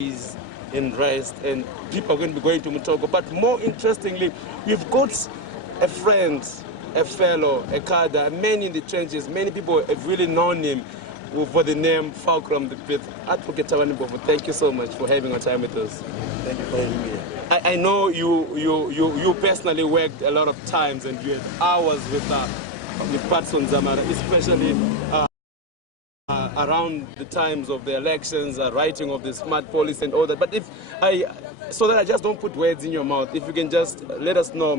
is in rest and people are going to be going to Mutoko. But more interestingly, we've got a friend, a fellow, a cadre, many in the trenches, many people have really known him for the name Fulcrum the Fifth. Advocate Thabani Mpofu, thank you so much for having a time with us. Thank you for having me. I know you personally worked a lot of times and you had hours with Patson Zamara, especially around the times of the elections, writing of the smart policy and all that. But so that I just don't put words in your mouth, if you can just let us know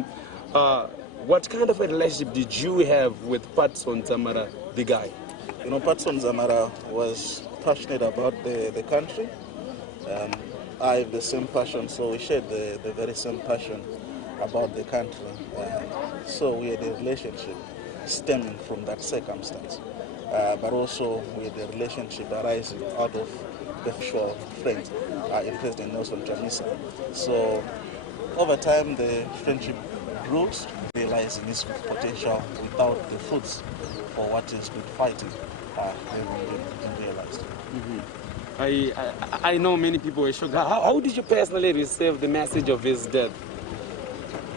what kind of a relationship did you have with Patson Zamara, the guy? You know, Patson Zamara was passionate about the country. I have the same passion, so we shared the very same passion about the country. So we had a relationship stemming from that circumstance. But also we had a relationship arising out of the mutual friend in President Nelson Chamisa. So over time the friendship grew, realizing its potential without the fruits for what has been fighting been realized. Mm-hmm. I know many people were shocked. How did you personally receive the message of his death?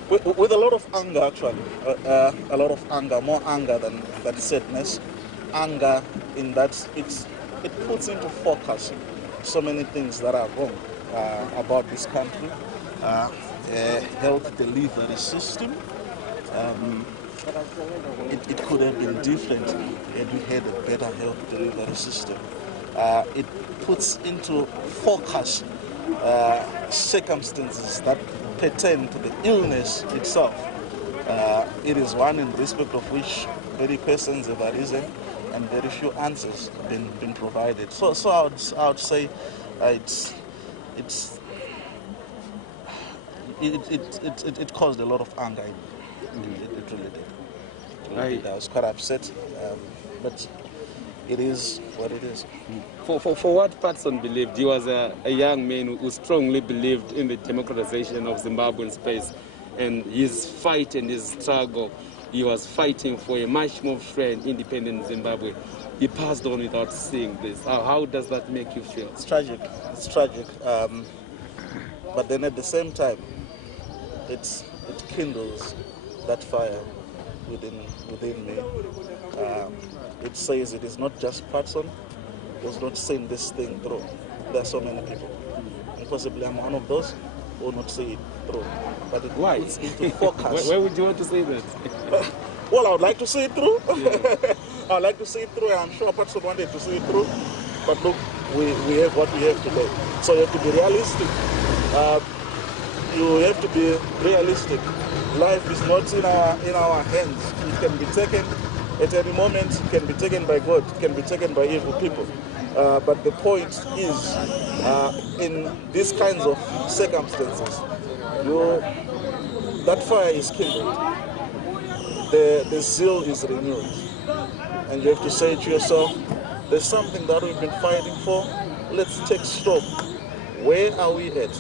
With a lot of anger, actually. A lot of anger, more anger than sadness. Anger in that it puts into focus so many things that are wrong about this country. Health delivery system. It could have been different had we had a better health delivery system. It puts into focus circumstances that pertain to the illness itself. It is one in respect of which very questions have arisen and very few answers been provided. So I would say it caused a lot of anger. It really did. I was quite upset, but it is what it is. For what Patson believed, he was a young man who strongly believed in the democratization of Zimbabwean space, and his fight and his struggle, he was fighting for a much more free and independent Zimbabwe. He passed on without seeing this. How does that make you feel? It's tragic. It's tragic. But then at the same time, it kindles that fire within me. It says it is not just Patson who's not seeing this thing through. There are so many people. And possibly I'm one of those who will not see it through. But it puts into focus. Why would you want to say that? Well, I would like to see it through. Yeah. I would like to see it through, and I'm sure Patson wanted to see it through. But look, we have what we have today. So you have to be realistic. You have to be realistic. Life is not in our hands. It can be taken at any moment. It can be taken by God. It can be taken by evil people. But the point is, in these kinds of circumstances, that fire is kindled. The zeal is renewed. And you have to say to yourself, there's something that we've been fighting for. Let's take stock. Where are we at?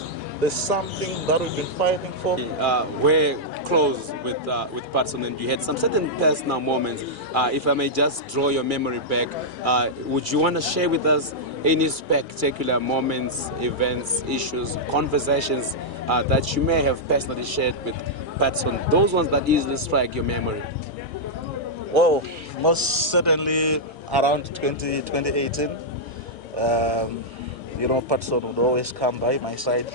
There's something that we've been fighting for. We're close with Patson, and you had some certain personal moments. If I may just draw your memory back, would you want to share with us any spectacular moments, events, issues, conversations that you may have personally shared with Patson? Those ones that easily strike your memory. Well, most certainly around 2018. Patson would always come by my side.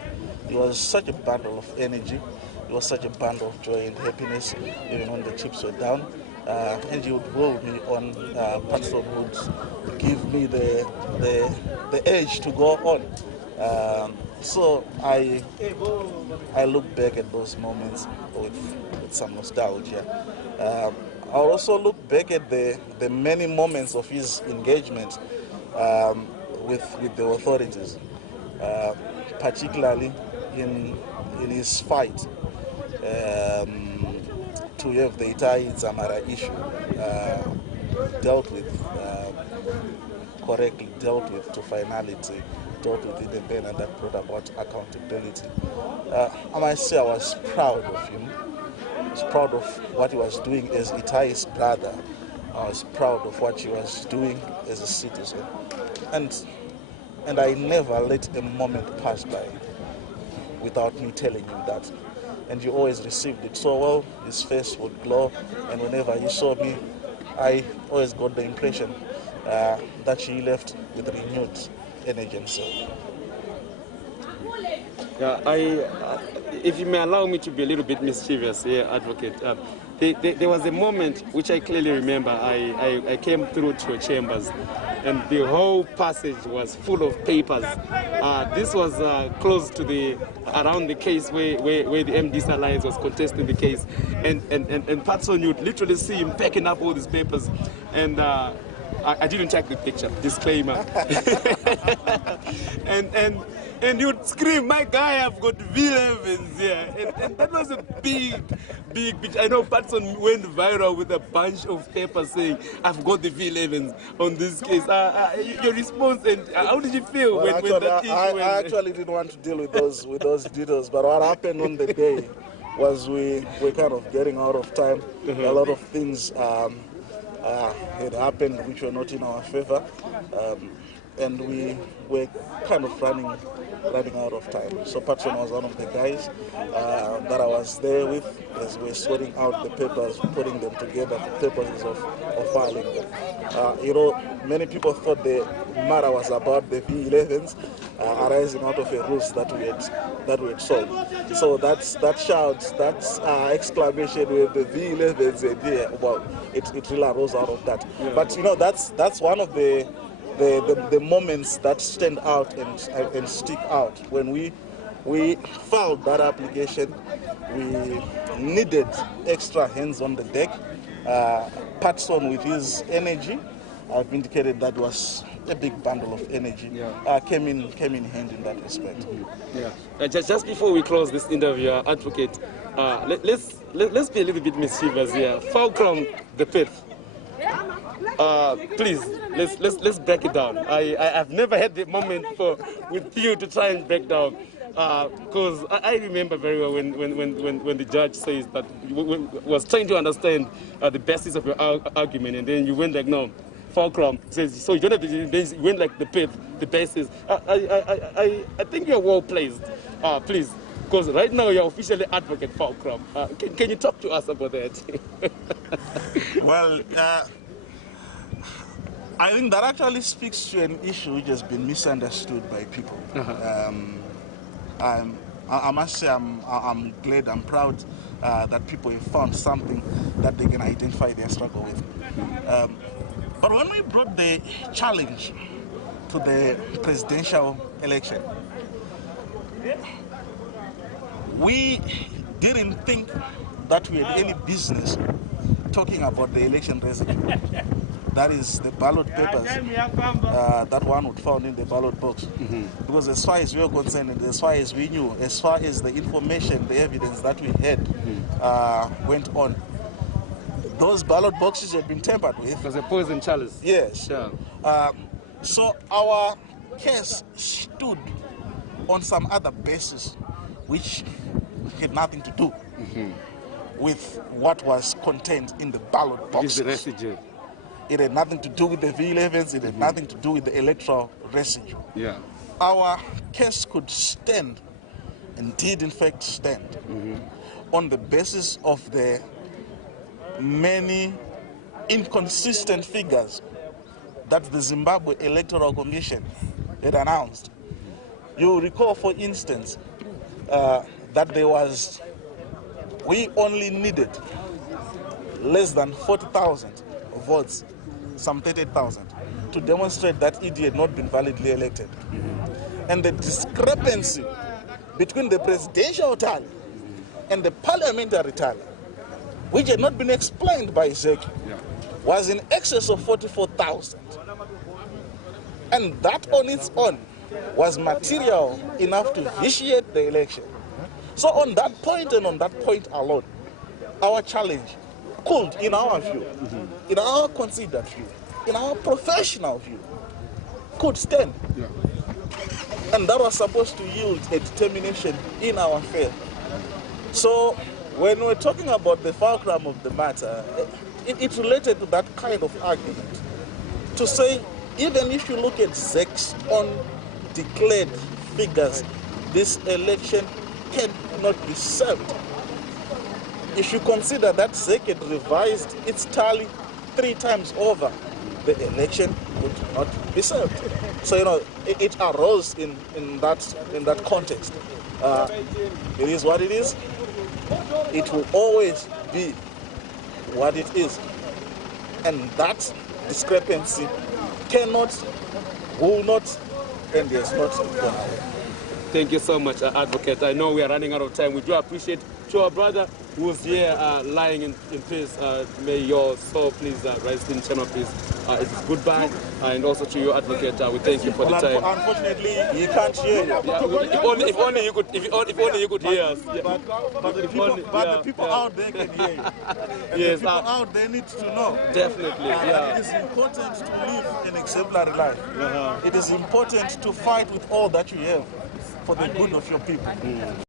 He was such a bundle of energy. He was such a bundle of joy and happiness, even when the chips were down. And he would will me on. Patson would give me the edge to go on. So I look back at those moments with some nostalgia. I'll also look back at the many moments of his engagement with the authorities, particularly in his fight to have the Itai Zamara issue dealt with correctly, dealt with to finality, dealt with it, and then that brought about accountability. I must say I was proud of him. I was proud of what he was doing as Itai's brother. I was proud of what he was doing as a citizen. And And I never let a moment pass by without me telling him that. And he always received it so well. His face would glow, and whenever he saw me, I always got the impression that he left with renewed energy and so. Yeah, if you may allow me to be a little bit mischievous here, Advocate, there was a moment which I clearly remember. I came through to your chambers, and the whole passage was full of papers. This was close to around the case where the MD's Alliance was contesting the case, and Patson, you'd literally see him packing up all these papers, and I didn't take the picture, disclaimer. and you'd scream, "My guy, I've got V11s here." And that was a big picture. I know Patson went viral with a bunch of papers saying, "I've got the V11s on this case." Your response, and how did you feel when that issue went? I actually didn't want to deal with those details, but what happened on the day was we were kind of getting out of time. A lot of things had happened which were not in our favor, and we were kind of running out of time. So Patson was one of the guys that I was there with as we were sorting out the papers, putting them together, the papers of filing them. Many people thought the matter was about the V11s arising out of a ruse that we had solved. So that shouts, that exclamation with the V11s idea, well, it really arose out of that. Yeah. But that's one of the moments that stand out and stick out. When we filed that application, we needed extra hands on the deck. Patson, with his energy, I've indicated that was a big bundle of energy. Yeah. Came in hand in that respect. Mm-hmm. Yeah. Just before we close this interview, Advocate, let's be a little bit mischievous here. Fulcrum the fifth. Please, let's break it down. I've never had the moment with you to try and break down, because I remember very well when the judge says that was trying to understand the basis of your argument, and then you went like, no, Fulcrum says, so you don't have the basis. You went like the basis. I think you're well placed. Please, because right now you're officially Advocate Fulcrum. Can you talk to us about that? Well. I think that actually speaks to an issue which has been misunderstood by people. I must say I'm glad, I'm proud that people have found something that they can identify their struggle with. But when we brought the challenge to the presidential election, we didn't think that we had any business talking about the election result. That is the ballot papers that one would found in the ballot box. Mm-hmm. Because as far as we were concerned, and as far as we knew, as far as the information, the evidence that we had went on, those ballot boxes had been tampered with. It was a poison chalice. Yes. Yeah. So our case stood on some other basis which had nothing to do with what was contained in the ballot boxes. The residue. It had nothing to do with the V11s. It had nothing to do with the electoral residue. Yeah. Our case could stand, and did in fact stand, on the basis of the many inconsistent figures that the Zimbabwe Electoral Commission had announced. You recall, for instance, that we only needed less than 40,000 votes, some 30,000, to demonstrate that ED had not been validly elected. And the discrepancy between the presidential tally and the parliamentary tally, which had not been explained by Zeki, was in excess of 44,000. And that on its own was material enough to vitiate the election. So on that point, and on that point alone, our challenge could, in our view, in our considered view, in our professional view, could stand. Yeah. And that was supposed to yield a determination in our favor. So when we're talking about the fulcrum of the matter, it related to that kind of argument. To say, even if you look at Zek's own declared figures, this election cannot be served. If you consider that ZEC had revised its tally 3 times over, the election would not be served. So, it arose in that context. It is what it is. It will always be what it is. And that discrepancy cannot, will not, and is not gone away. Thank you so much, Advocate. I know we are running out of time. We do appreciate to our brother who's here lying in peace. May your soul please rest in eternal peace. It is goodbye. And also to you, Advocate, we thank you for the time. Unfortunately, he can't hear you. If only you could hear us. But the people out there can hear you. And Yes, the people out there need to know. Definitely, It is important to live an exemplary life. It is important to fight with all that you have for the good of your people.